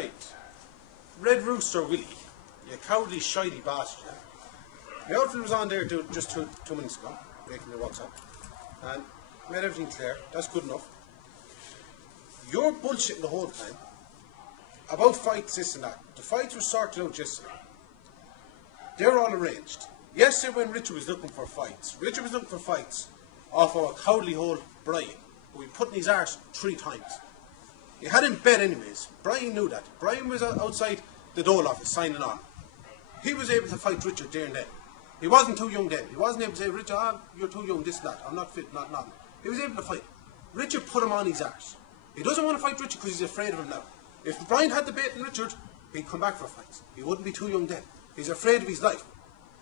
Right. Red Rooster Willie, you cowardly, shiny bastard. My outfit was on there just two minutes ago, making the WhatsApp, and made everything clear. That's good enough. You're bullshitting the whole time about fights, this and that. The fights were sorted out yesterday. They're all arranged. Yesterday when Richard was looking for fights, off of a cowardly old Brian, who he put in his arse 3 times. He had him bet anyways. Brian knew that. Brian was outside the dole office signing on. He was able to fight Richard there and then. He wasn't too young then. He wasn't able to say, Richard, you're too young, this and that. I'm not fit, not nothing. He was able to fight. Richard put him on his arse. He doesn't want to fight Richard because he's afraid of him now. If Brian had the bait in Richard, he'd come back for fights. He wouldn't be too young then. He's afraid of his life.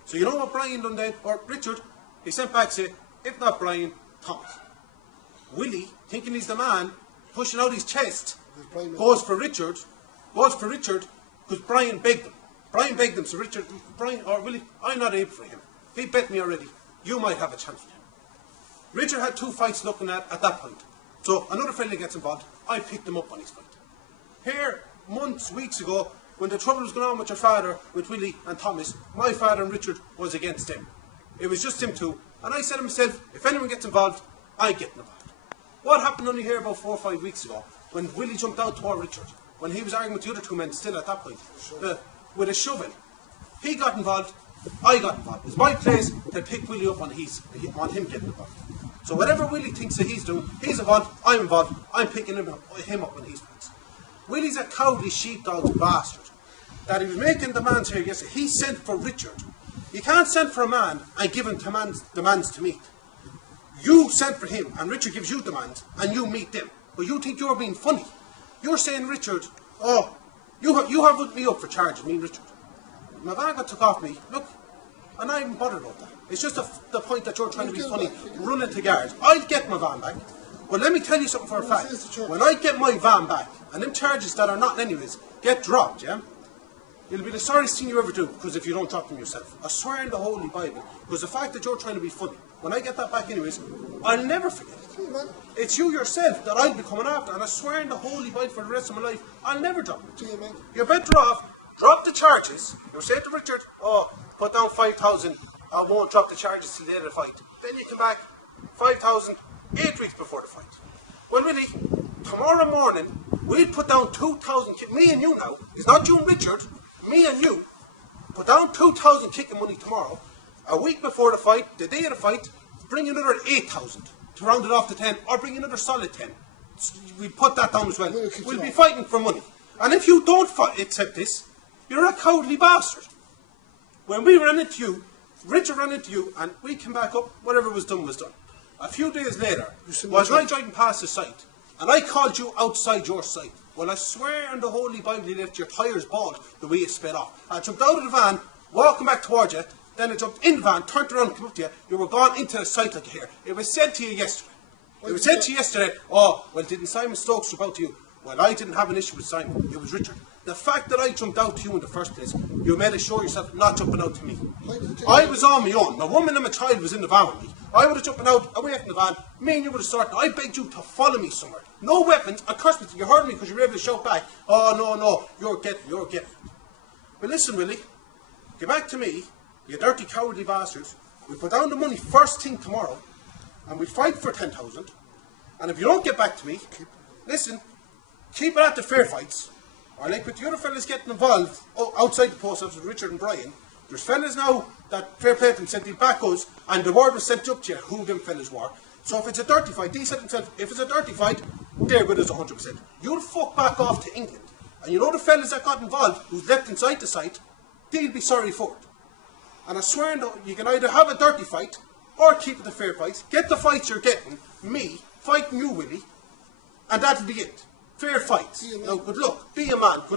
So you know what Brian done then, or Richard? He sent back say, if not Brian, Thomas. Willie, thinking he's the man, pushing out his chest, goes for Richard, because Brian begged him. Brian begged him, so Richard, Brian, or Willie, I'm not able for him. He bet me already. You might have a chance with him. Richard had 2 fights looking at that point. So another friendly gets involved. I picked him up on his fight. Here, months, weeks ago, when the trouble was going on with your father, with Willie and Thomas, my father and Richard was against them. It was just them 2. And I said to myself, if anyone gets involved, I get involved. What happened only here about 4 or 5 weeks ago, when Willie jumped out toward Richard, when he was arguing with the other 2 men still at that point, with a shovel. He got involved, I got involved. It was my place to pick Willie up on him getting involved. So whatever Willie thinks that he's doing, he's involved, I'm picking him up when he's fights. Willie's a cowardly sheepdog bastard. That he was making demands here yesterday. He sent for Richard. You can't send for a man and give him demands to meet. You sent for him and Richard gives you demands and you meet them. But you think you're being funny. You're saying, Richard, oh, you have put me up for charging me, Richard. My van got took off me, look, and I ain't bothered about that. It's just the point that you're trying to be funny, running to guards. I'd get my van back. But let me tell you something for a fact. When I get my van back, and them charges that are not anyways, get dropped, yeah? It'll be the sorriest thing you ever do, because if you don't drop them yourself. I swear in the Holy Bible, because the fact that you're trying to be funny, when I get that back anyways, I'll never forget it. It's you yourself that I'll be coming after, and I swear in the Holy Bible for the rest of my life, I'll never drop it. You're better off, drop the charges. You're saying to Richard, oh, put down 5,000, I won't drop the charges till the end of the fight. Then you come back, 5,000, 8 weeks before the fight. Well, really, tomorrow morning, we'll put down 2,000, me and you now, it's not you and Richard, me and you, put down 2,000 kicking money tomorrow. A week before the fight, the day of the fight, bring another 8,000 to round it off to 10, or bring another solid 10. We put that down as well. We'll be fighting for money. And if you don't accept this, you're a cowardly bastard. When we ran into you, Richard ran into you, and we came back up, whatever was done was done. A few days later, was I driving past the site, and I called you outside your site. Well, I swear on the Holy Bible you left your tyres bald the way you sped off. I jumped out of the van, walking back towards you, then I jumped in the van, turned around and came up to you. You were gone into the site like here. It was said to you yesterday. It was said to you yesterday, oh, well, didn't Simon Stokes jump out to you? Well, I didn't have an issue with Simon. It was Richard. The fact that I jumped out to you in the first place, you made it show yourself not jumping out to me. I was on my own. A woman and my child was in the van with me. I would have jumped out away from the van. Me and you would have started. I begged you to follow me somewhere. No weapons. I cursed with you. You heard me because you were able to shout back. Oh, no, you're getting. But listen, Willie. Get back to me, you dirty cowardly bastards. We put down the money first thing tomorrow, and we fight for 10,000. And if you don't get back to me, listen, keep it at the fair fights. Or like with the other fellas getting involved outside the post office with Richard and Brian, there's fellas now that fair play to them said they'd back us, and the word was sent up to you who them fellas were. So if it's a dirty fight, they said themselves, if it's a dirty fight, they're with us 100%. You'll fuck back off to England. And you know the fellas that got involved, who's left inside the site, they'll be sorry for it. And I swear you can either have a dirty fight, or keep it the fair fights, get the fights you're getting, me, fighting you, Willie, and that'll be it. Fair fights. Now, good luck. Be a man. Good